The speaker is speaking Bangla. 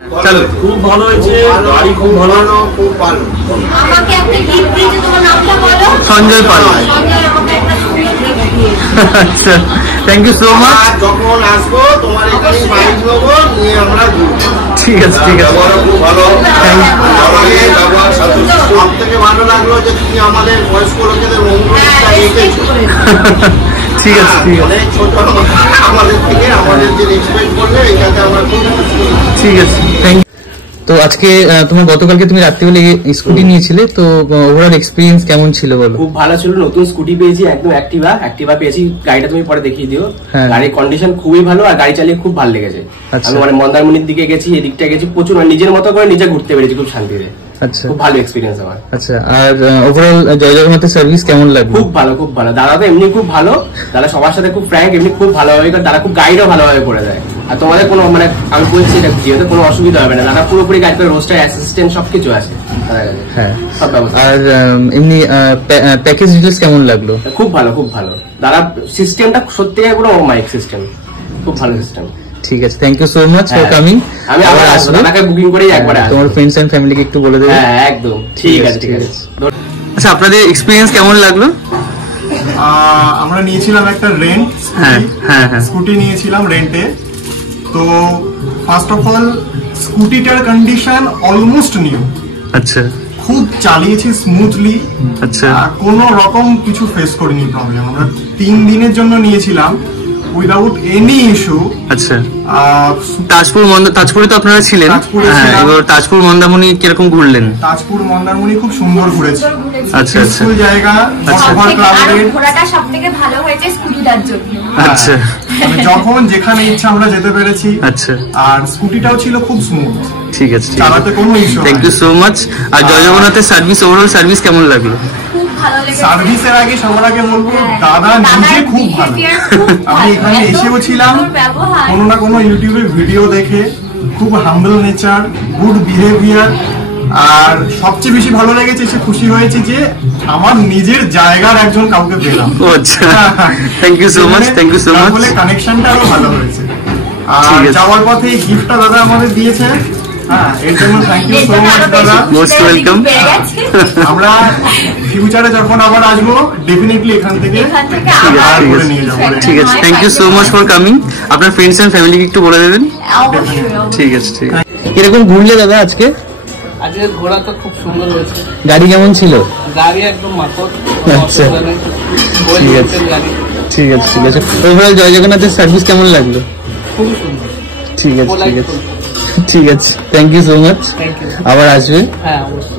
চলো, খুব ভালো হয়েছে, গাড়ি খুব ভালো, খুব ভালো। আমাকে একটা গিফট দিয়েছে, তোমার নামটা বলো? সঞ্জয় পাল। সঞ্জয় আমাকে একটা সুন্দর গিফট দিয়েছে। আচ্ছা, থ্যাংক ইউ সো মাচ। যখন আসবো তোমার এখানে বাইক নেবো, নিয়ে আমরা ঘুরবো। ঠিক আছে, ঠিক আছে, খুব ভালো। সব থেকে ভালো লাগলো যে তুমি আমাদের বয়স্ক লোকেদের মঙ্গলটা রেখেছো। ঠিক আছে, ঠিক আছে, ছোট আমাদের থেকে আমাদের যে রেসপেক্ট করলে এটাতে আমরা খুব ঠিক আছে, থ্যাংক ইউ। তো আজকে তোমার গতকালকে তুমি রাত্রিবেলা স্কুটি নিয়েছিলে, তো ওভারঅল এক্সপিরিয়েন্স কেমন ছিল বলো? খুব ভালো ছিল, নতুন স্কুটি পেয়েছি, একদম অ্যাক্টিভা পেয়েছি। গাড়িটা তুমি পরে দেখিয়ে দিও। গাড়ির কন্ডিশন খুবই ভালো, আর গাড়ি চালিয়ে খুব ভালো লেগেছে। আমি মানে মন্দারমণির দিকে গেছি, এদিকটা গেছি, প্রচুর নিজের মতো করে নিজে ঘুরতে পেরেছি খুব শান্তিতে। আচ্ছা, খুব ভালো এক্সপিরিয়েন্স আমার। আচ্ছা, আর ওভারঅল জয় জগন্নাথের সার্ভিস কেমন লাগলো? খুব ভালো, খুব ভালো। দাদা তো এমনি খুব ভালো, দাদা সবার সাথে খুব ফ্র্যাঙ্ক, এমনি খুব ভালোভাবে করে, দাদা খুব গাইডও ভালোভাবে করে দেয়। আর তোমাদের কোনো মানে আমি বলছি এটা যেহেতু কোনো অসুবিধা হবে না, দাদা পুরোপুরি গাইড করে, রোস্টার অ্যাসিস্ট্যান্ট সবকিছু আছে দাদার কাছে। হ্যাঁ, সব ব্যবস্থা। আর এমনি প্যাকেজ ডিটেইলস কেমন লাগলো? খুব ভালো, খুব ভালো। দাদা সিস্টেমটা সত্যিকার পুরো মাইক সিস্টেম, খুব ভালো সিস্টেম। ঠিক আছে, thank you so much for coming. আমি আবার আসবো, দাদাকে বুকিং করেই একবার আসবো। তোমার ফ্রেন্ডস এন্ড ফ্যামিলিকে একটু বলে দেবে। হ্যাঁ, একদম ঠিক আছে, ঠিক আছে। আচ্ছা, আপনাদের এক্সপেরিয়েন্স কেমন লাগলো? আমরা নিয়েছিলাম একটা রেন্ট স্কুটি নিয়েছিলাম রেন্টে। তো ফার্স্ট অফ অল স্কুটিটার কন্ডিশন অলমোস্ট নিউ। আচ্ছা, খুব চালিয়েছি স্মুথলি। আচ্ছা, কোনো রকম কিছু ফেস করিনি প্রবলেম। আমরা 3 দিনের জন্য নিয়েছিলাম উইদাউট এনি ইস্যু। আচ্ছা, তাজপুরে তো আপনারা ছিলেন, এবার তাজপুর মন্দারমণি কিরকম ঘুরলেন? তাজপুর মন্দারমণি খুব সুন্দর ঘুরেছি। আচ্ছা, আচ্ছা, জায়গা, ঘোরাটা সবথেকে ভালো হয়েছে স্কুটিটার জন্য। আচ্ছা, যখন যেখানে ইচ্ছা আমরা যেতে পেরেছি। আচ্ছা, আর স্কুটিটাও ছিল খুব স্মুথ। ঠিক আছে, চালাতে কোনো issue. Thank you so much. আর জয় জগন্নাথের সার্ভিস, ওভারঅল সার্ভিস কেমন লাগলো? সার্ভিসের আগে সবার আগে বলবো দাদা নিজে খুব ভালো। আমি এখানে এসেও ছিলাম, কোনো না কোনো ইউটিউবে ভিডিও দেখে, খুব হাম্বল নেচার, গুড বিহেভিয়ার। আর সবচেয়ে বেশি ভালো লেগেছে, সে খুশি হয়েছে যে আমার নিজের জায়গার একজন কাউকে পেলাম। আচ্ছা, thank you so much, thank you so much. বলে কানেকশনটা আরো ভালো হয়েছে। আর যাওয়ার পথে এই গিফটটা দাদা আমাদের দিয়েছে। হ্যাঁ, এর জন্য থ্যাংক ইউ সো মাচ দাদা, মোস্ট ওয়েলকাম। আমরা ফিউচারে যখন আবার আসবো ডেফিনেটলি এখান থেকে নিয়ে যাবো। ঠিক আছে, thank you so much for coming. আপনার ফ্রেন্ডস এন্ড ফ্যামিলিকে একটু বলে দেবেন। ঠিক আছে, ঠিক আছে। কিরকম ঘুরলে দাদা আজকে? আজকে ঘোরা তো খুব সুন্দর হয়েছে। গাড়ি কেমন ছিল? গাড়ি একদম মাখন। আচ্ছা, ঠিক আছে, ঠিক আছে, ঠিক আছে। ওভারঅল জয় জগন্নাথের সার্ভিস কেমন লাগলো? খুবই সুন্দর। ঠিক আছে, ঠিক আছে, ঠিক আছে, thank you so much. Thank you. আবার আসবে? হ্যাঁ, অবশ্যই।